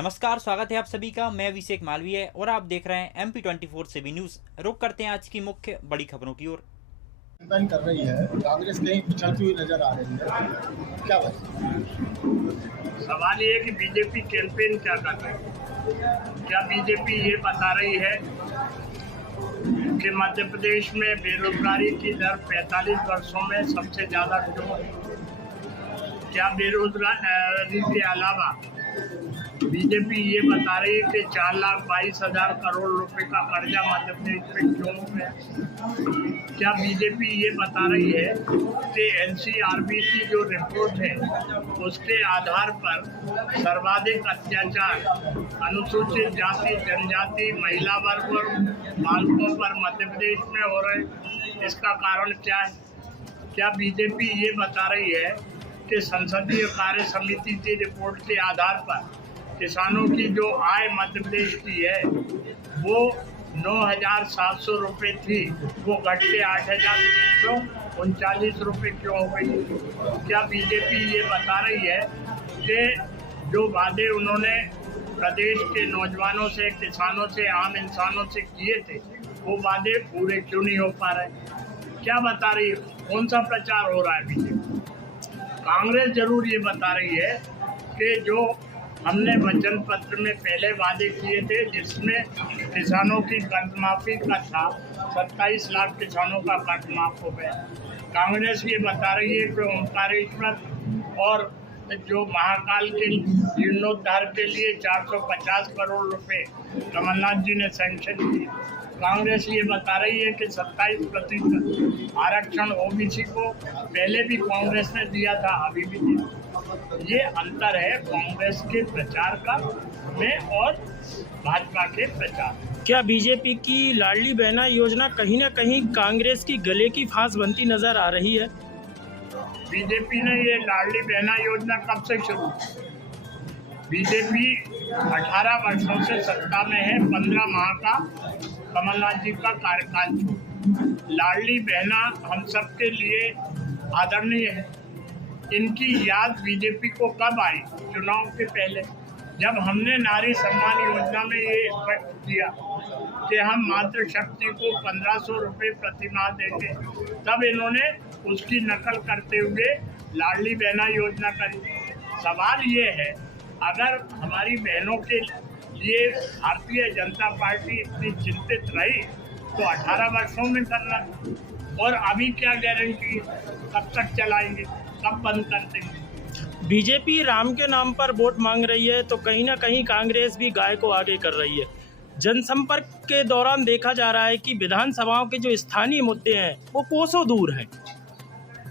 नमस्कार, स्वागत है आप सभी का। मैं अभिषेक मालवीय और आप देख रहे हैं MP24 से भी न्यूज़। रुक करते हैं आज की मुख्य बड़ी खबरों की ओर। कैंपेन कर रही है, कांग्रेस कहीं पिछड़ती हुई नजर आ रही है, क्या वजह? सवाल ये है कि बीजेपी कैंपेन क्या कर रही है। क्या बीजेपी ये बता रही है कि मध्य प्रदेश में बेरोजगारी की दर 45 वर्षों में सबसे ज़्यादा क्यों है? क्या बेरोजगारी के अलावा बीजेपी ये बता रही है कि 4,22,000 करोड़ रुपए का कर्जा मध्य प्रदेश पे क्यों है? क्या बीजेपी ये बता रही है कि NCRB की जो रिपोर्ट है उसके आधार पर सर्वाधिक अत्याचार अनुसूचित जाति, जनजाति, महिला वर्ग और बालकों पर मध्य प्रदेश में हो रहे, इसका कारण क्या है? क्या बीजेपी ये बता रही है कि संसदीय कार्य समिति की रिपोर्ट के आधार पर किसानों की जो आय मध्य प्रदेश की है वो 9,700 रुपये थी, वो घट के 8,339 रुपये क्यों हो गई? क्या बीजेपी ये बता रही है कि जो वादे उन्होंने प्रदेश के नौजवानों से, किसानों से, आम इंसानों से किए थे वो वादे पूरे क्यों नहीं हो पा रहे? क्या बता रही है? कौन सा प्रचार हो रहा है बीजेपी? कांग्रेस जरूर ये बता रही है कि जो हमने वचन पत्र में पहले वादे किए थे जिसमें किसानों की कर्ज माफी का था, 27 लाख किसानों का कर्ज माफ हो गया। कांग्रेस ये बता रही है कि ओंकारेश्वर और जो महाकाल के जीर्णोद्धार के लिए 450 करोड़ रुपए कमलनाथ जी ने सैंक्शन किए। कांग्रेस ये बता रही है कि 27% आरक्षण ओबीसी को पहले भी कांग्रेस ने दिया था, अभी भी दिया। ये अंतर है कांग्रेस के प्रचार का में और भाजपा के प्रचार। क्या बीजेपी की लाडली बहना योजना कहीं न कहीं कांग्रेस की गले की फांस बनती नजर आ रही है? बीजेपी ने ये लाडली बहना योजना कब से शुरू की? बीजेपी 18 वर्षों से सत्ता में है, 15 माह का कमलनाथ जी का कार्यकाल छूटा। लाडली बहना हम सब के लिए आदरणीय है। इनकी याद बीजेपी को कब आई? चुनाव के पहले, जब हमने नारी सम्मान योजना में ये स्पष्ट किया कि हम मातृशक्ति को 1,500 रुपये प्रति माह देंगे, तब इन्होंने उसकी नकल करते हुए लाडली बहना योजना करी। सवाल ये है, अगर हमारी बहनों के लिए भारतीय जनता पार्टी इतनी चिंतित रही तो 18 वर्षों में करना, और अभी क्या गारंटी कब तक चलाएंगे, कब बंद कर देंगे? बीजेपी राम के नाम पर वोट मांग रही है तो कहीं न कहीं कांग्रेस भी गाय को आगे कर रही है। जनसंपर्क के दौरान देखा जा रहा है कि विधानसभाओं के जो स्थानीय मुद्दे हैं वो कोसों दूर हैं।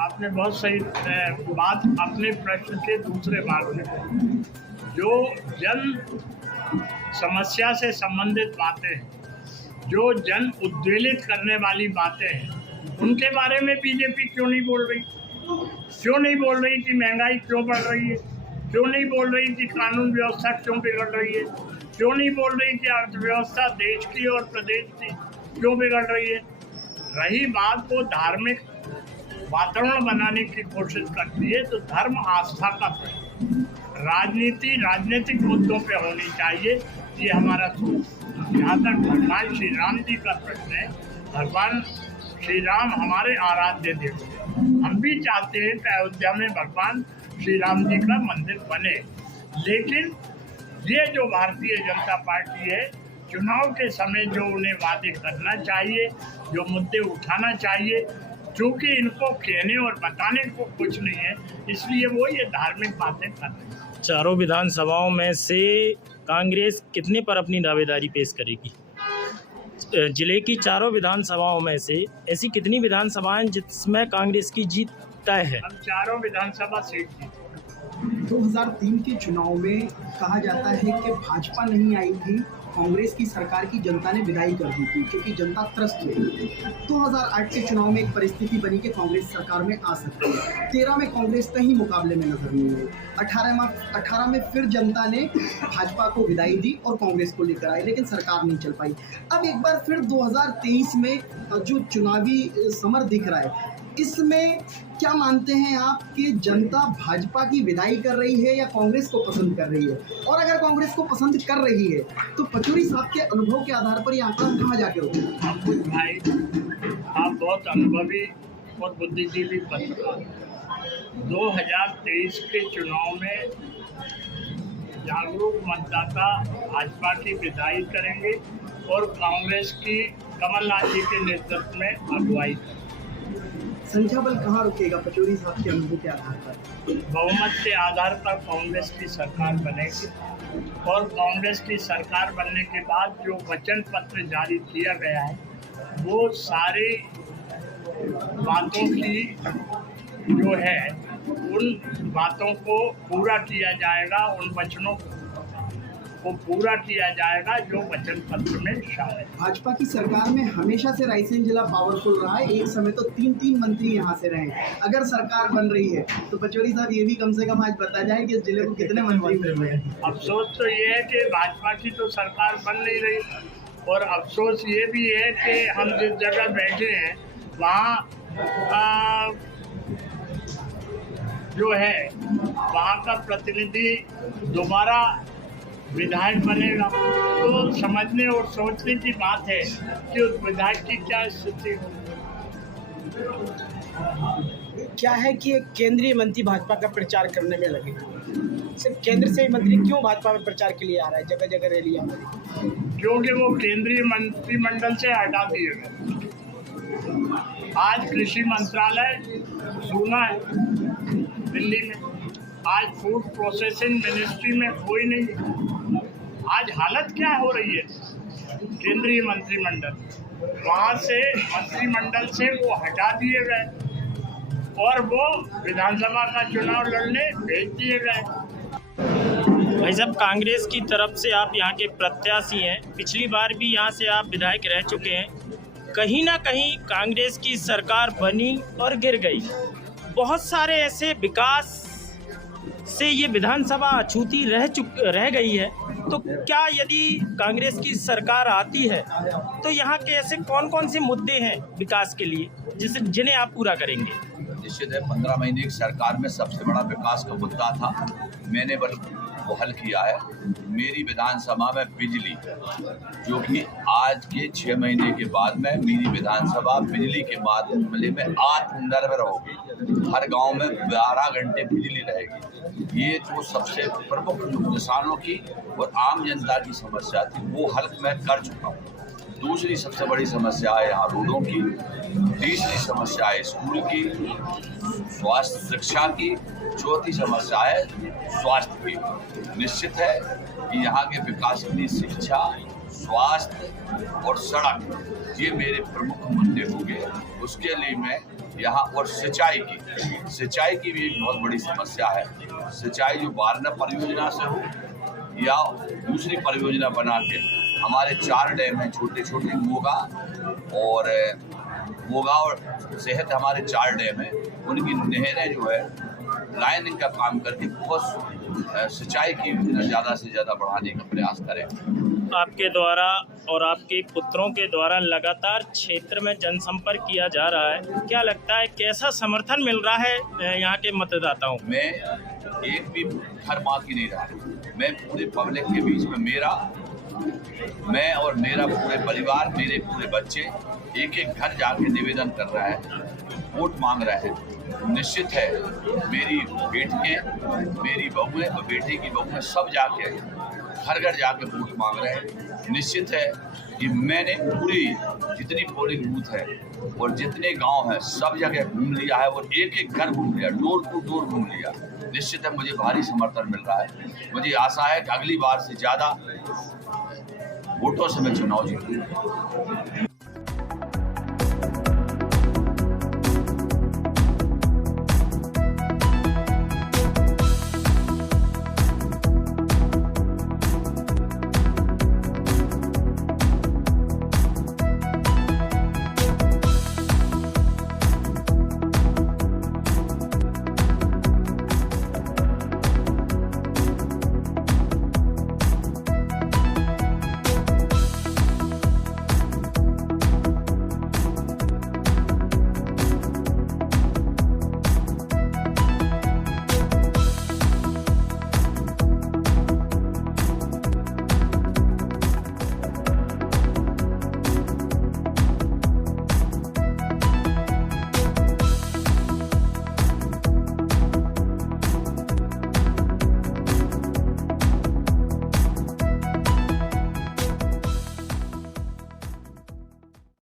आपने बहुत सही बात अपने प्रश्न के दूसरे भाग में, जो जन समस्या से संबंधित बातें हैं, जो जन उद्वेलित करने वाली बातें हैं, उनके बारे में बीजेपी क्यों नहीं बोल रही? क्यों नहीं बोल रही कि महंगाई क्यों बढ़ रही है? क्यों नहीं बोल रही कि कानून व्यवस्था क्यों बिगड़ रही है? क्यों नहीं बोल रही कि अर्थव्यवस्था देश की और प्रदेश की क्यों बिगड़ रही है? रही बात वो धार्मिक वातावरण बनाने की कोशिश करती है, तो धर्म आस्था का प्रश्न, राजनीति राजनीतिक मुद्दों पे होनी चाहिए, ये हमारा सोच। जहाँ तक भगवान श्री राम जी का प्रश्न है, भगवान श्री राम हमारे आराध्य देव हैं। हम भी चाहते हैं कि अयोध्या में भगवान श्री राम जी का मंदिर बने, लेकिन ये जो भारतीय जनता पार्टी है, चुनाव के समय जो उन्हें वादे करना चाहिए, जो मुद्दे उठाना चाहिए, चूँकि इनको कहने और बताने को कुछ नहीं है, इसलिए वो ये धार्मिक बातें कर रहे हैं। चारों विधानसभाओं में से कांग्रेस कितने पर अपनी दावेदारी पेश करेगी? जिले की चारों विधानसभाओं में से ऐसी कितनी विधानसभाएं जिसमें कांग्रेस की जीत तय है? हम चारों विधानसभा सीट जीते। 2003 के चुनाव में कहा जाता है कि भाजपा नहीं आई थी कांग्रेस की सरकार की जनता ने विदाई कर दी थी क्योंकि जनता त्रस्त हो गई। 2008 के चुनाव में एक परिस्थिति बनी कि कांग्रेस सरकार में आ सकती है। 13 में कांग्रेस कहीं मुकाबले में नजर नहीं आई। 18 में फिर जनता ने भाजपा को विदाई दी और कांग्रेस को लेकर आई, लेकिन सरकार नहीं चल पाई। अब एक बार फिर 2023 में जो चुनावी समर दिख रहा है, इसमें क्या मानते हैं आप कि जनता भाजपा की विदाई कर रही है या कांग्रेस को पसंद कर रही है? और अगर कांग्रेस को पसंद कर रही है तो पचौरी साहब के अनुभव के आधार पर ये आंकड़ा कहाँ जाके रुकेगा? अंकुश भाई, आप बहुत अनुभवी और बुद्धिजीवी पत्रकार। 2023 के चुनाव में जागरूक मतदाता भाजपा की विदाई करेंगे और कांग्रेस की कमलनाथ जी के नेतृत्व में अगुवाई करेंगे। संख्या बल कहाँ रुकेगा पचौरी साहब के अनुभव के आधार पर? बहुमत के आधार पर कांग्रेस की सरकार बनेगी और कांग्रेस की सरकार बनने के बाद जो वचन पत्र जारी किया गया है वो सारी बातों की जो है उन बातों को पूरा किया जाएगा, उन वचनों को पूरा किया जाएगा जो वचन पत्र में शामिल है। भाजपा की सरकार में हमेशा से रायसेन जिला पावरफुल रहा है। एक समय तो 3 मंत्री यहाँ से रहे। अगर सरकार बन रही है तो पचौरी साहब ये भी कम से कम आज बता जाए कि इस जिले को कितने मंत्री मिल रहे हैं? अफसोस तो ये है कि भाजपा की तो सरकार बन नहीं रही और अफसोस ये भी है कि हम जिस जगह बैठे हैं वहाँ जो है वहाँ का प्रतिनिधि दोबारा विधायक बनेगा तो समझने और सोचने की बात है कि उस विधायक की क्या स्थिति हो। क्या है कि एक केंद्रीय मंत्री भाजपा का प्रचार करने में लगे, सिर्फ केंद्र से ही मंत्री क्यों भाजपा में प्रचार के लिए आ रहा है, जगह जगह रैलियां हो रही? क्योंकि वो केंद्रीय मंत्रिमंडल से हटा दिए गए। आज कृषि मंत्रालय सुना है दिल्ली में, आज फूड प्रोसेसिंग मिनिस्ट्री में कोई नहीं। आज हालत क्या हो रही है? केंद्रीय मंत्रिमंडल वहाँ से मंत्रिमंडल से वो हटा दिए गए और वो विधानसभा का चुनाव लड़ने भेज दिए गए। भाई साहब, कांग्रेस की तरफ से आप यहाँ के प्रत्याशी हैं, पिछली बार भी यहाँ से आप विधायक रह चुके हैं। कहीं ना कहीं कांग्रेस की सरकार बनी और गिर गई। बहुत सारे ऐसे विकास से ये विधानसभा अछूती रह गई है, तो क्या यदि कांग्रेस की सरकार आती है तो यहाँ के ऐसे कौन कौन से मुद्दे हैं विकास के लिए जिन्हें आप पूरा करेंगे? निश्चित है, 15 महीने की सरकार में सबसे बड़ा विकास का मुद्दा था, मैंने वो हल किया है। मेरी विधानसभा में बिजली, जो कि आज के 6 महीने के बाद में मेरी विधानसभा बिजली के मामले में आत्मनिर्भर होगी। हर गांव में 12 घंटे बिजली रहेगी। ये जो सबसे प्रमुख जो किसानों की और आम जनता की समस्या थी वो हल मैं कर चुका हूँ। दूसरी सबसे बड़ी समस्या है यहाँ रोडों की, तीसरी समस्या है स्कूल की, स्वास्थ्य शिक्षा की, चौथी समस्या है स्वास्थ्य की। निश्चित है कि यहाँ के विकास के लिए शिक्षा, स्वास्थ्य और सड़क ये मेरे प्रमुख मुद्दे होंगे। उसके लिए मैं यहाँ और सिंचाई की भी एक बहुत बड़ी समस्या है। सिंचाई जो वारणा परियोजना से हो या दूसरी परियोजना बना के हमारे 4 डैम हैं, छोटे छोटे मोगा और सेहत, हमारे 4 डैम हैं, उनकी नहरें जो है लाइनिंग का काम करके बहुत सिंचाई की योजना ज़्यादा से ज़्यादा बढ़ाने का प्रयास करें। आपके द्वारा और आपके पुत्रों के द्वारा लगातार क्षेत्र में जनसंपर्क किया जा रहा है, क्या लगता है कैसा समर्थन मिल रहा है यहाँ के मतदाताओं? मैं एक भी घर बाकी नहीं रहा, मैं पूरे पब्लिक के बीच में मैं और मेरा पूरे परिवार, मेरे पूरे बच्चे एक एक घर जाके निवेदन कर रहा है, वोट मांग रहे हैं। निश्चित है मेरी बेटियाँ, मेरी बहुएं और बेटे की बहुएं सब जाके घर घर जाके वोट मांग रहे हैं। निश्चित है कि मैंने पूरी जितनी पोलिंग बूथ है और जितने गांव हैं सब जगह घूम लिया है और एक एक घर घूम लिया, डोर टू डोर घूम लिया। निश्चित है मुझे भारी समर्थन मिल रहा है। मुझे आशा है कि अगली बार से ज़्यादा वोटों से मैं चुनाव जीतूंगा।